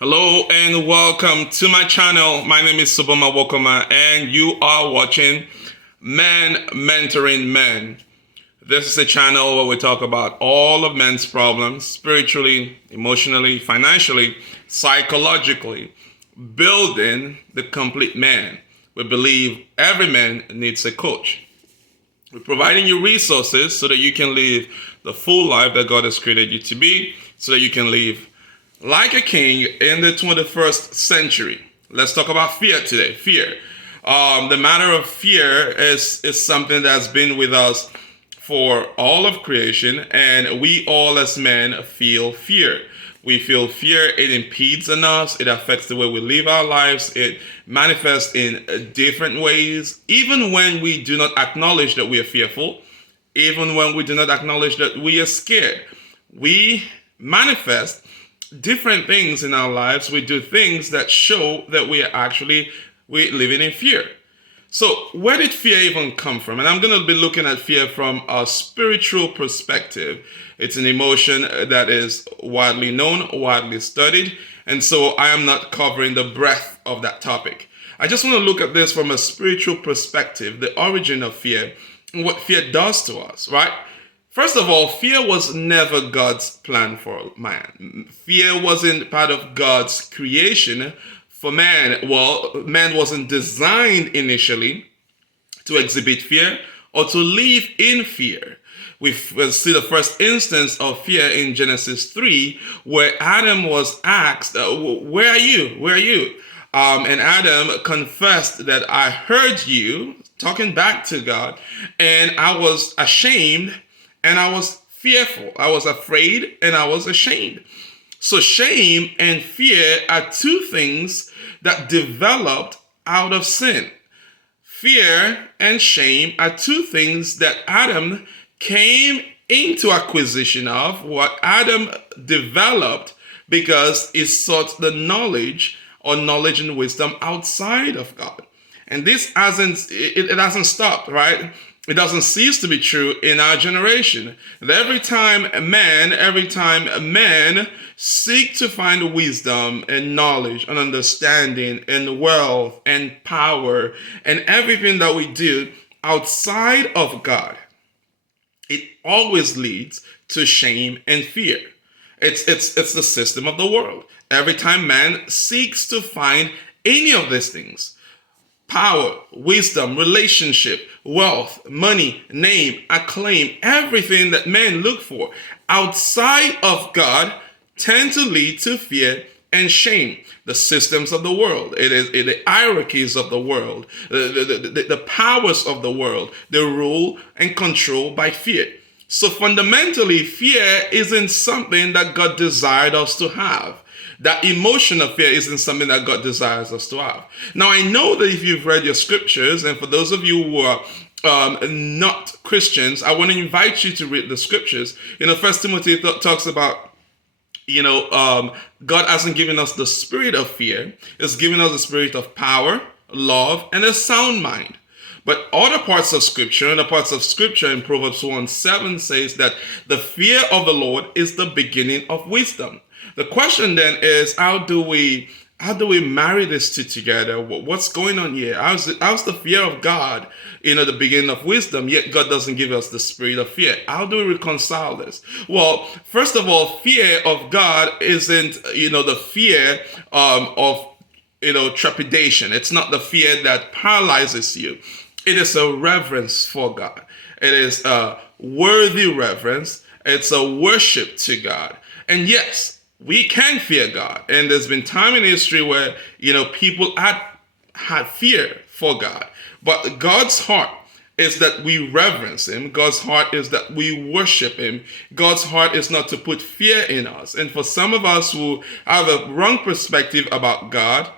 Hello and welcome to my channel. My name is Subama Wokoma and you are watching Men Mentoring Men. This is a channel where we talk about all of men's problems spiritually, emotionally, financially, psychologically, building the complete man. We believe every man needs a coach. We're providing you resources so that you can live the full life that God has created you to be, so that you can live like a king in the 21st century. Let's talk about fear today. Fear. The matter of fear is something that's been with us for all of creation, and we all as men feel fear. We feel fear, it impedes on us, it affects the way we live our lives, it manifests in different ways, even when we do not acknowledge that we are fearful, even when we do not acknowledge that we are scared. We manifest different things in our lives. We do things that show that we're living in fear. So where did fear even come from? And I'm going to be looking at fear from a spiritual perspective. It's an emotion that is widely known, widely studied, and so I am not covering the breadth of that topic. I just want to look at this from a spiritual perspective, the origin of fear, and what fear does to us, right? First of all, fear was never God's plan for man. Fear wasn't part of God's creation for man. Well, man wasn't designed initially to exhibit fear or to live in fear. We see the first instance of fear in Genesis 3, where Adam was asked, where are you? Where are you? And Adam confessed that I heard you, talking back to God, and I was ashamed and I was fearful. I was afraid and I was ashamed. So shame and fear are two things that developed out of sin. Fear and shame are two things that Adam came into acquisition of, what Adam developed because he sought the knowledge and wisdom outside of God. And this hasn't stopped, right? It doesn't cease to be true in our generation. Every time men seek to find wisdom and knowledge and understanding and wealth and power and everything that we do outside of God, it always leads to shame and fear. It's the system of the world. Every time man seeks to find any of these things, power, wisdom, relationship, wealth, money, name, acclaim, everything that men look for outside of God tend to lead to fear and shame. The systems of the world, the hierarchies of the world, the powers of the world, they rule and control by fear. So fundamentally, fear isn't something that God desired us to have. That emotion of fear isn't something that God desires us to have. Now, I know that if you've read your scriptures, and for those of you who are not Christians, I want to invite you to read the scriptures. First Timothy talks about, God hasn't given us the spirit of fear. It's given us the spirit of power, love, and a sound mind. But other parts of scripture, in Proverbs 1:7 says that the fear of the Lord is the beginning of wisdom. The question then is, how do we marry these two together? What's going on here? How's the fear of God, the beginning of wisdom, yet God doesn't give us the spirit of fear? How do we reconcile this? Well, first of all, fear of God isn't, the fear of trepidation. It's not the fear that paralyzes you. It is a reverence for God. It is a worthy reverence. It's a worship to God. And yes, we can fear God. And there's been time in history where, people had fear for God. But God's heart is that we reverence him. God's heart is that we worship him. God's heart is not to put fear in us. And for some of us who have a wrong perspective about God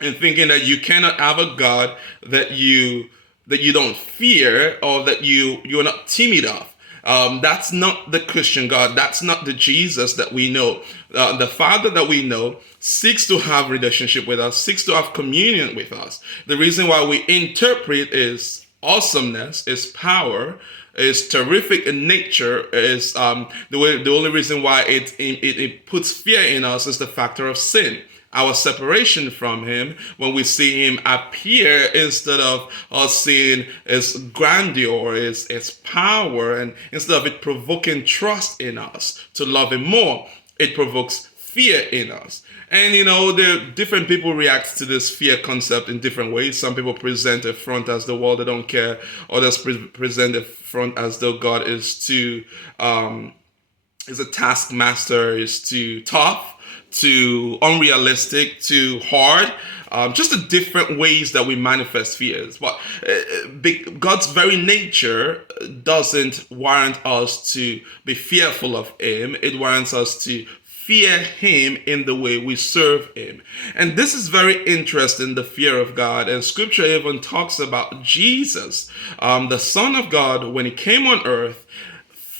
and thinking that you cannot have a God that you don't fear or that you're not timid of, that's not the Christian God. That's not the Jesus that we know. The Father that we know seeks to have relationship with us, seeks to have communion with us. The reason why we interpret is awesomeness, is power, is terrific in nature. Is the only reason why it puts fear in us is the factor of sin, our separation from him. When we see him appear, instead of us seeing his grandeur, his power, and instead of it provoking trust in us to love him more, it provokes fear in us. And the different people react to this fear concept in different ways. Some people present a front as the world, they don't care. Others present a front as though God is is a taskmaster, is too tough, too unrealistic, too hard. Just the different ways that we manifest fears. But God's very nature doesn't warrant us to be fearful of him. It warrants us to fear him in the way we serve him. And this is very interesting, the fear of God. And scripture even talks about Jesus, the Son of God, when he came on earth,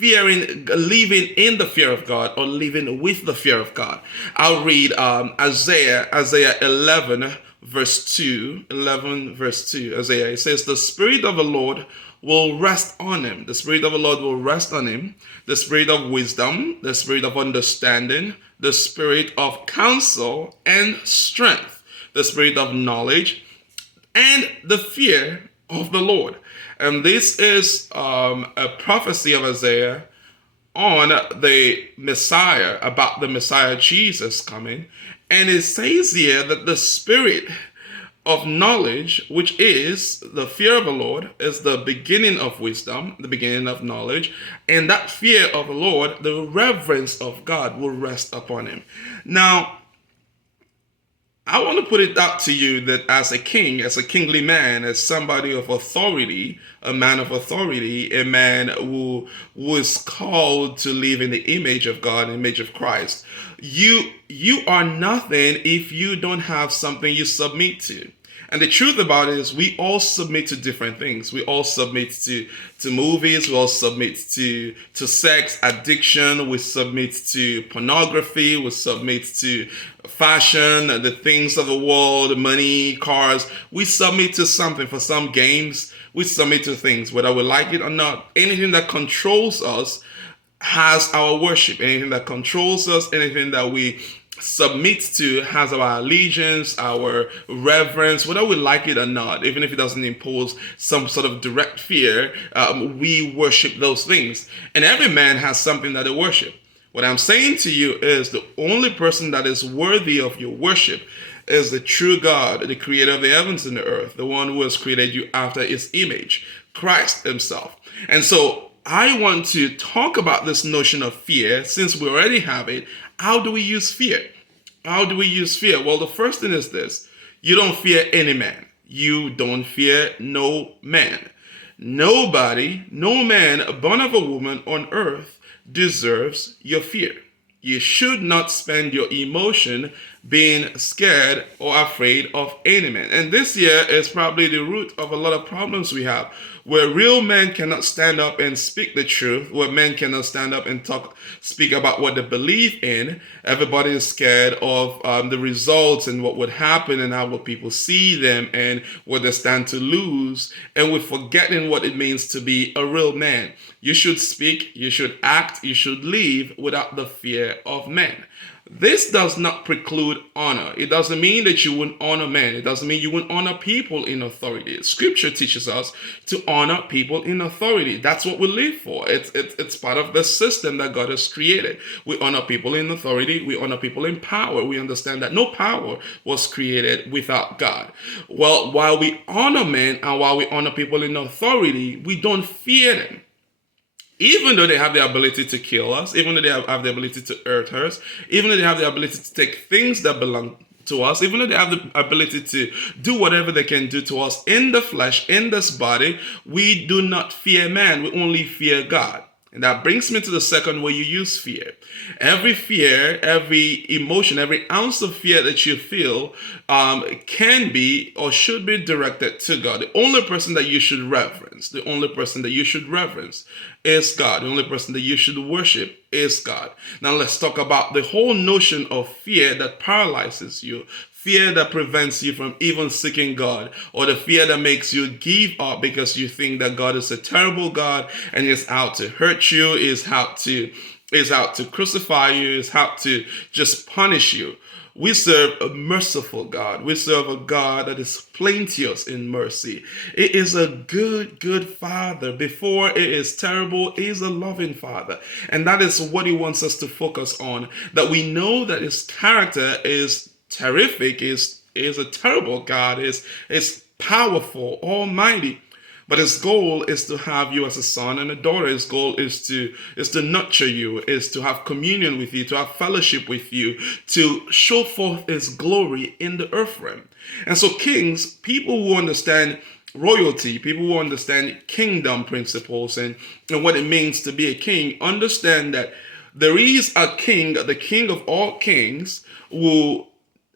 living in the fear of God, or living with the fear of God. I'll read Isaiah 11 verse 2. Isaiah, it says, "The Spirit of the Lord will rest on him. The Spirit of the Lord will rest on him. The Spirit of wisdom, the Spirit of understanding, the Spirit of counsel and strength, the Spirit of knowledge, and the fear of the Lord." And this is a prophecy of Isaiah on the Messiah, about the Messiah Jesus coming. And it says here that the Spirit of knowledge, which is the fear of the Lord, is the beginning of wisdom, the beginning of knowledge. And that fear of the Lord, the reverence of God, will rest upon him. Now, I want to put it out to you that as a king, as a kingly man, as somebody of authority, a man of authority, a man who was called to live in the image of God, image of Christ, you are nothing if you don't have something you submit to. And the truth about it is we all submit to different things. We all submit to movies. We all submit to sex addiction. We submit to pornography. We submit to fashion, the things of the world, money, cars. We submit to something. For some games, we submit to things, whether we like it or not. Anything that controls us has our worship. Anything that controls us, anything that we submit to has our allegiance, our reverence, whether we like it or not. Even if it doesn't impose some sort of direct fear, we worship those things. And every man has something that they worship. What I'm saying to you is the only person that is worthy of your worship is the true God, the creator of the heavens and the earth, the one who has created you after his image, Christ himself. And so I want to talk about this notion of fear. Since we already have it, how do we use fear? How do we use fear? Well, the first thing is this: you don't fear any man. You don't fear no man. Nobody, no man born of a woman on earth deserves your fear. You should not spend your emotion being scared or afraid of any man. And this here is probably the root of a lot of problems we have, where real men cannot stand up and speak the truth, where men cannot stand up and speak about what they believe in. Everybody is scared of the results and what would happen and how will people see them and what they stand to lose. And we're forgetting what it means to be a real man. You should speak, you should act, you should live without the fear of men. This does not preclude honor. It doesn't mean that you wouldn't honor men. It doesn't mean you wouldn't honor people in authority. Scripture teaches us to honor people in authority. That's what we live for. It's part of the system that God has created. We honor people in authority. We honor people in power. We understand that no power was created without God. Well, while we honor men and while we honor people in authority, we don't fear them. Even though they have the ability to kill us, even though they have the ability to hurt us, even though they have the ability to take things that belong to us, even though they have the ability to do whatever they can do to us in the flesh, in this body, we do not fear man. We only fear God. And that brings me to the second way you use fear. Every fear, every emotion, every ounce of fear that you feel can be or should be directed to God. The only person that you should reverence, is God. The only person that you should worship is God. Now let's talk about the whole notion of fear that paralyzes you. Fear that prevents you from even seeking God, or the fear that makes you give up because you think that God is a terrible God and is out to hurt you, is out to crucify you, is out to just punish you. We serve a merciful God. We serve a God that is plenteous in mercy. It is a good, good Father. Before it is terrible, He is a loving Father. And that is what He wants us to focus on. That we know that His character is terrific, is a terrible God, is powerful, almighty. But his goal is to have you as a son and a daughter. His goal is to nurture you, is to have communion with you, to have fellowship with you, to show forth his glory in the earth realm. And so kings, people who understand royalty, people who understand kingdom principles and what it means to be a king, understand that there is a king, the king of all kings, who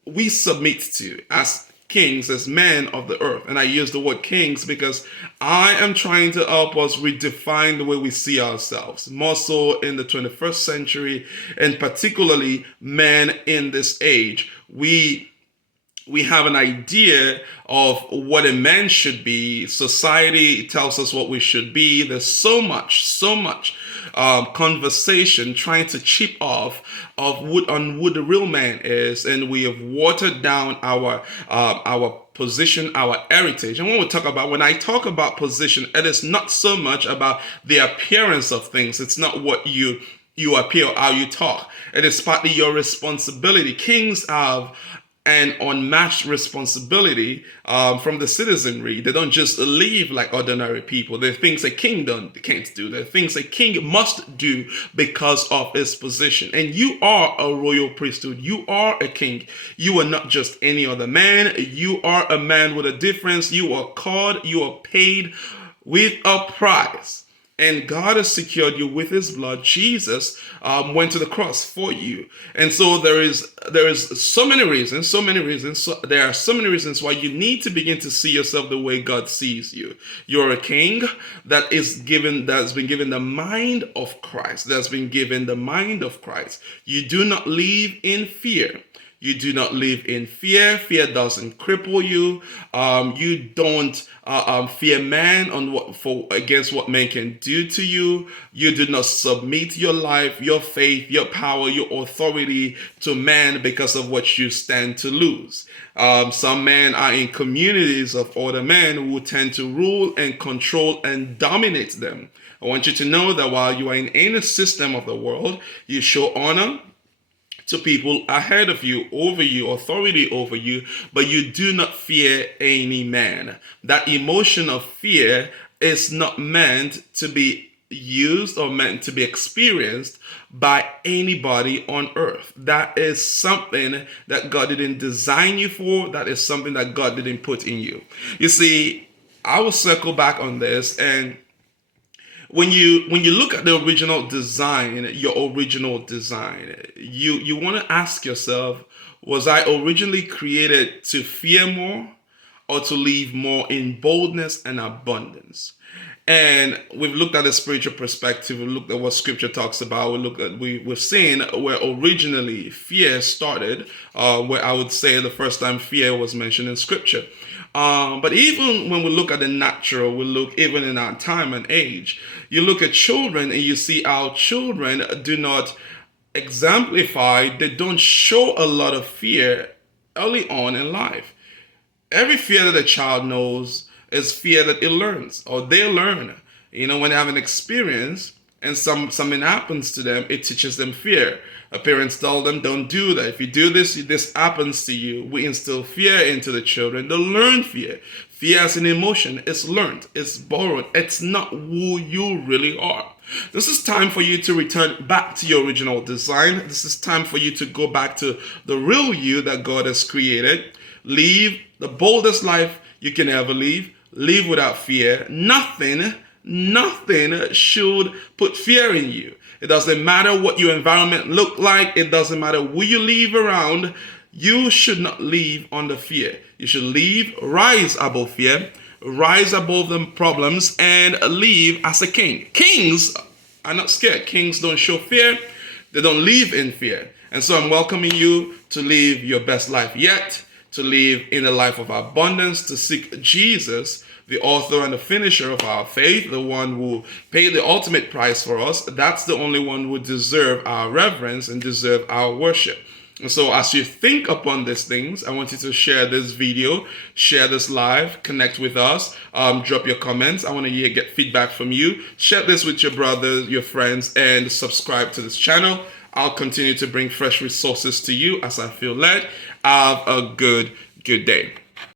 we submit to as kings, as men of the earth. And I use the word kings because I am trying to help us redefine the way we see ourselves, more so in the 21st century, and particularly men in this age. We have an idea of what a man should be. Society tells us what we should be. There's so much conversation trying to chip off of who the real man is, and we have watered down our position, our heritage. And when I talk about position, it is not so much about the appearance of things. It's not what you appear, how you talk. It is partly your responsibility. Kings have an unmatched responsibility from the citizenry. They don't just live like ordinary people. There are things a king can't do. There are things a king must do because of his position. And you are a royal priesthood. You are a king. You are not just any other man. You are a man with a difference. You are called. You are paid with a price. And God has secured you with his blood. Jesus went to the cross for you. And so there is so many reasons. There are so many reasons why you need to begin to see yourself the way God sees you. You're a king that has been given the mind of Christ. That's been given the mind of Christ. You do not live in fear. You do not live in fear. Fear doesn't cripple you. You don't fear man against what man can do to you. You do not submit your life, your faith, your power, your authority to man because of what you stand to lose. Some men are in communities of other men who tend to rule and control and dominate them. I want you to know that while you are in any system of the world, you show honor to people ahead of you, over you, authority over you, but you do not fear any man. That emotion of fear is not meant to be used or meant to be experienced by anybody on earth. That is something that God didn't design you for. That is something that God didn't put in you. You see, I will circle back on this, and when you look at the original design, your original design, you want to ask yourself, was I originally created to fear more or to live more in boldness and abundance? And we've looked at the spiritual perspective. We've looked at what scripture talks about. We've seen where originally fear started, where I would say the first time fear was mentioned in scripture. But even when we look at the natural, we look even in our time and age, you look at children and you see how children do not exemplify, they don't show a lot of fear early on in life. Every fear that a child knows is fear that it learns or they learn. When they have an experience and something happens to them, it teaches them fear. Parents tell them, don't do that. If you do this, this happens to you. We instill fear into the children. They learn fear. Fear as an emotion is learned. It's borrowed. It's not who you really are. This is time for you to return back to your original design. This is time for you to go back to the real you that God has created. Live the boldest life you can ever live. Live without fear. Nothing should put fear in you. It doesn't matter what your environment look like. It doesn't matter who you live around. You should not live under fear. You should rise above fear, rise above the problems, and live as a king. Kings are not scared. Kings don't show fear. They don't live in fear. And so I'm welcoming you to live your best life yet, to live in a life of abundance, to seek Jesus, the author and the finisher of our faith, the one who paid the ultimate price for us. That's the only one who deserves our reverence and deserve our worship. And so as you think upon these things, I want you to share this video, share this live, connect with us, drop your comments. I want to get feedback from you. Share this with your brothers, your friends, and subscribe to this channel. I'll continue to bring fresh resources to you as I feel led. Have a good day.